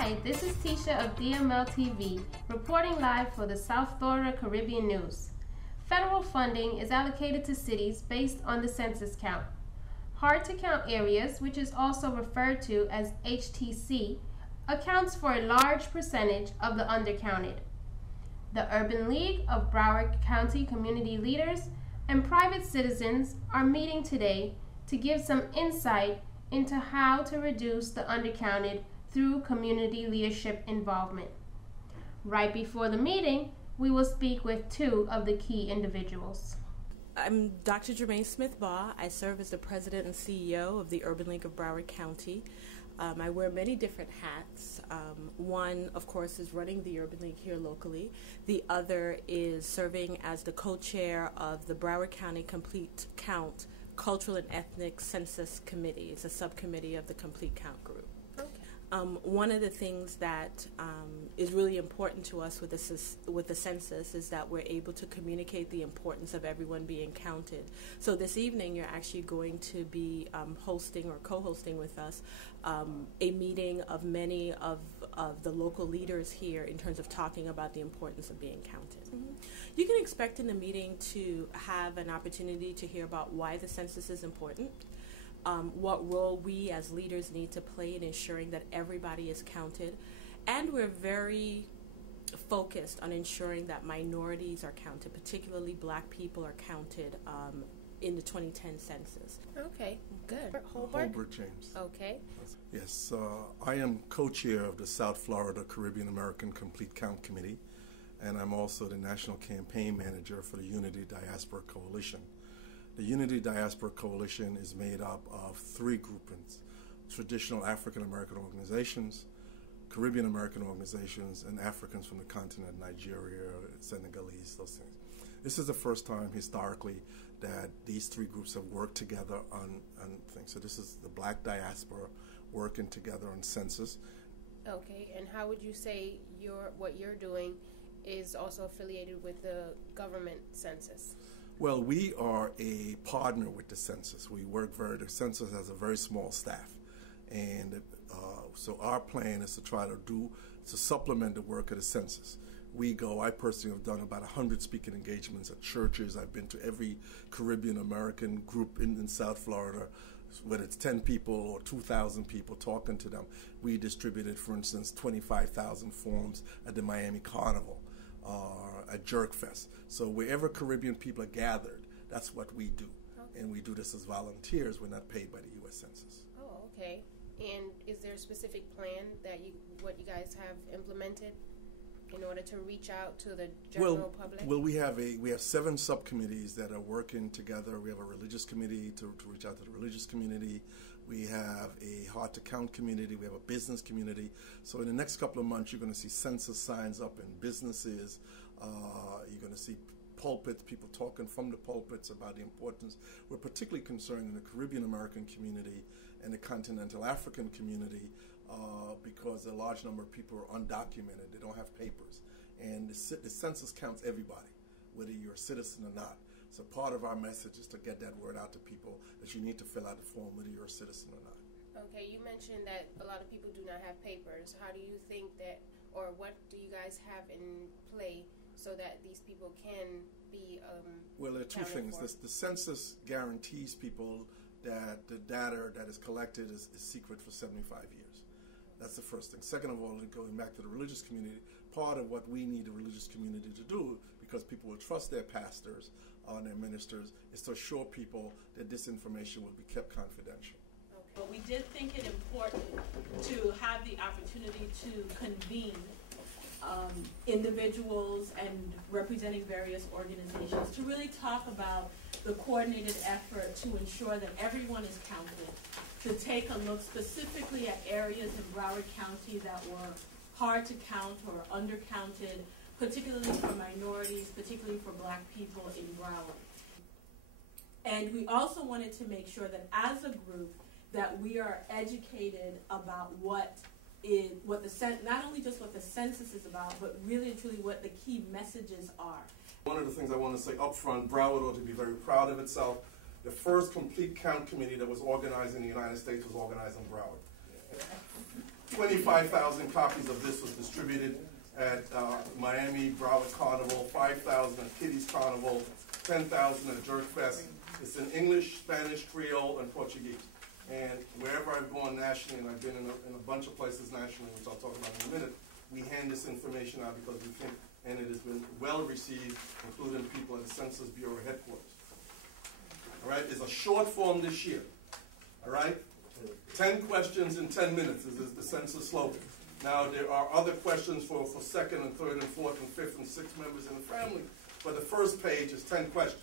Hi, this is Tisha of DML TV, reporting live for the South Florida Caribbean News. Federal funding is allocated to cities based on the census count. Hard-to-count areas, which is also referred to as HTC, accounts for a large percentage of the undercounted. The Urban League of Broward County community leaders and private citizens are meeting today to give some insight into how to reduce the undercounted through community leadership involvement. Right before the meeting, we will speak with two of the key individuals. I'm Dr. Jermaine Smith-Baugh. I serve as the president and CEO of the Urban League of Broward County. I wear many different hats. One, of course, is running the Urban League here locally. The other is serving as the co-chair of the Broward County Complete Count Cultural and Ethnic Census Committee. It's a subcommittee of the Complete Count group. One of the things that is really important to us with the census is that we're able to communicate the importance of everyone being counted. So this evening you're actually going to be hosting or co-hosting with us a meeting of many of the local leaders here in terms of talking about the importance of being counted. Mm-hmm. You can expect in the meeting to have an opportunity to hear about why the census is important, what role we as leaders need to play in ensuring that everybody is counted, and we're very focused on ensuring that minorities are counted, particularly Black people are counted in the 2010 census. Okay, good. Holbert James. Okay. Yes, I am co-chair of the South Florida Caribbean American Complete Count Committee, and I'm also the national campaign manager for the Unity Diaspora Coalition. The Unity Diaspora Coalition is made up of three groupings: traditional African American organizations, Caribbean American organizations, and Africans from the continent, Nigeria, Senegalese, those things. This is the first time historically that these three groups have worked together on things. So this is the Black diaspora working together on census. Okay, and how would you say what you're doing is also affiliated with the government census? Well, we are a partner with the census. The census has a very small staff. And so our plan is to try to supplement the work of the census. I personally have done about 100 speaking engagements at churches. I've been to every Caribbean American group in South Florida, whether it's 10 people or 2,000 people, talking to them. We distributed, for instance, 25,000 forms at the Miami Carnival. At Jerk Fest. So wherever Caribbean people are gathered, that's what we do. Okay. And we do this as volunteers. We're not paid by the U.S. Census. Oh, okay. And is there a specific plan that what you guys have implemented in order to reach out to the general public? Well, we have 7 subcommittees that are working together. We have a religious committee to reach out to the religious community. We have a hard-to-count community. We have a business community. So in the next couple of months, you're going to see census signs up in businesses. You're going to see pulpits, people talking from the pulpits about the importance. We're particularly concerned in the Caribbean American community and the continental African community because a large number of people are undocumented. They don't have papers. And the census counts everybody, whether you're a citizen or not. So part of our message is to get that word out to people that you need to fill out the form whether you're a citizen or not. Okay, you mentioned that a lot of people do not have papers. How do you think that, or what do you guys have in play so that these people can be Well, there are two things. The census guarantees people that the data that is collected is secret for 75 years. That's the first thing. Second of all, going back to the religious community, part of what we need the religious community to do, because people will trust their pastors and their ministers, is to assure people that this information will be kept confidential. Okay. But we did think it important to have the opportunity to convene individuals and representing various organizations to really talk about the coordinated effort to ensure that everyone is counted, to take a look specifically at areas in Broward County that were hard to count or undercounted, particularly for minorities, particularly for Black people in Broward. And we also wanted to make sure that as a group that we are educated about not only just what the census is about, but really and truly what the key messages are. One of the things I want to say up front, Broward ought to be very proud of itself. The first complete count committee that was organized in the United States was organized in Broward. 25,000 copies of this was distributed at Miami Broward Carnival, 5,000 at Kitty's Carnival, 10,000 at Jerk Fest. It's in English, Spanish, Creole, and Portuguese. And wherever I've gone nationally, and I've been in a bunch of places nationally, which I'll talk about in a minute, we hand this information out because we think, and it has been well received, including people at the Census Bureau headquarters. All right, it's a short form this year. All right, 10 questions in 10 minutes is the census slogan. Now, there are other questions for second and third and fourth and fifth and sixth members in the family, but the first page is 10 questions.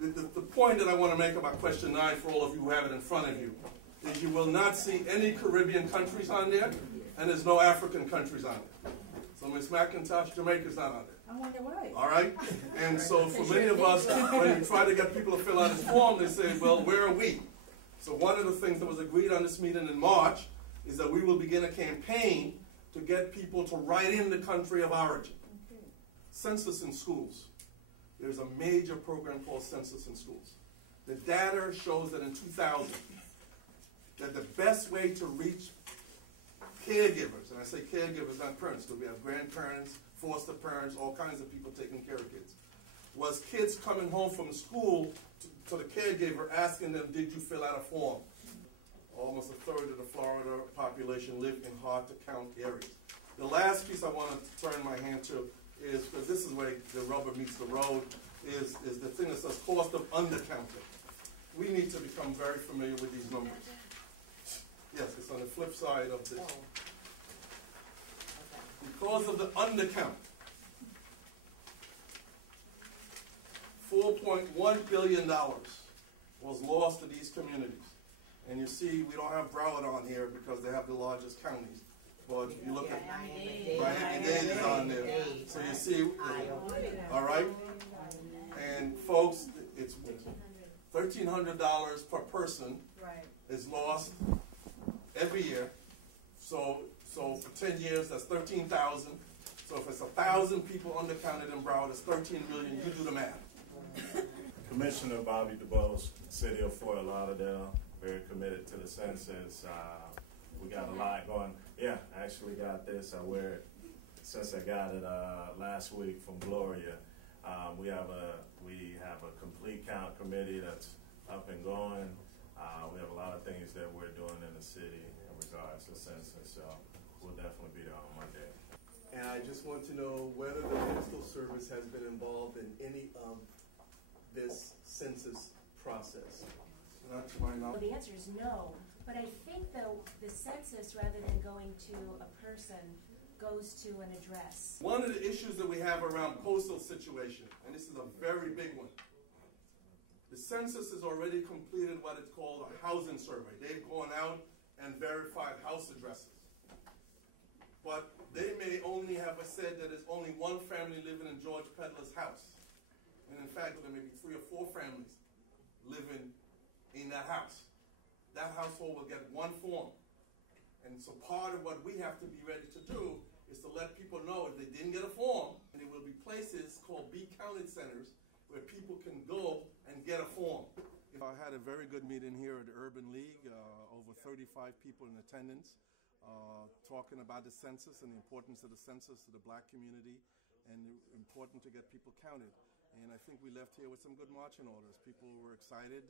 The point that I want to make about question 9 for all of you who have it in front of you is you will not see any Caribbean countries on there, and there's no African countries on there. So Ms. McIntosh, Jamaica's not on there. I wonder why. All right? And so for many of us, when you try to get people to fill out this form, they say, well, where are we? So one of the things that was agreed on this meeting in March is that we will begin a campaign to get people to write in the country of origin. Okay. Census in schools. There's a major program called Census in Schools. The data shows that in 2000, that the best way to reach caregivers, and I say caregivers, not parents, because we have grandparents, foster parents, all kinds of people taking care of kids, was kids coming home from school to the caregiver asking them, did you fill out a form? Almost a third of the Florida population live in hard-to-count areas. The last piece I want to turn my hand to is, because this is where the rubber meets the road, is the thing that says cost of undercounting. We need to become very familiar with these numbers. Yes, it's on the flip side of this. Because of the undercount, $4.1 billion was lost to these communities. And you see, we don't have Broward on here because they have the largest counties. But if you look at Miami-Dade is on there. So you see, all right? And folks, it's $1,300 per person is lost every year. So for 10 years, that's 13,000. So if it's 1,000 people undercounted in Broward, it's 13 million. You do the math. Commissioner Bobby DuBose, City of Fort Lauderdale, very committed to the census. We got a lot going. Yeah, I actually got this. I wear it since I got it last week from Gloria. We have a complete count committee that's up and going. We have a lot of things that we're doing in the city in regards to census, so we'll definitely be there on Monday. And I just want to know whether the Postal Service has been involved in any of this census process. Not to my knowledge. Well, the answer is no, but I think though the census, rather than going to a person, goes to an address. One of the issues that we have around postal situation, and this is a very big one, the census has already completed what it's called a housing survey. They've gone out and verified house addresses. But they may only have said that there's only one family living in George Pedler's house. And in fact, there may be 3 or 4 families living in that house. That household will get one form. And so part of what we have to be ready to do is to let people know if they didn't get a form, and there will be places called Be Counted centers where people can go and get a form. I had a very good meeting here at the Urban League, over 35 people in attendance, talking about the census and the importance of the census to the black community, and important to get people counted. And I think we left here with some good marching orders. People were excited.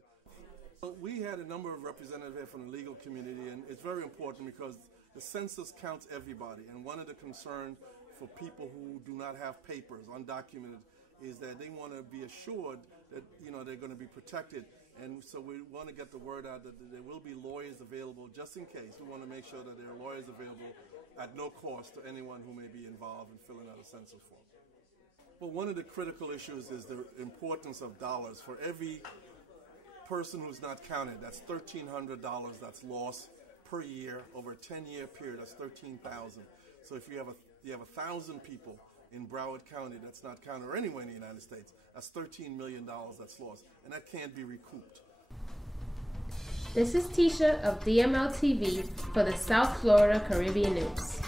So we had a number of representatives here from the legal community, and it's very important because the census counts everybody. And one of the concerns for people who do not have papers, undocumented, is that they want to be assured that they're going to be protected. And so we want to get the word out that there will be lawyers available just in case. We want to make sure that there are lawyers available at no cost to anyone who may be involved in filling out a census form. Well, one of the critical issues is the importance of dollars. For every person who's not counted, that's $1,300 that's lost per year over a 10-year period. That's $13,000. So if you have 1,000 people in Broward County that's not counted, or anywhere in the United States, that's $13 million that's lost, and that can't be recouped. This is Tisha of DML TV for the South Florida Caribbean News.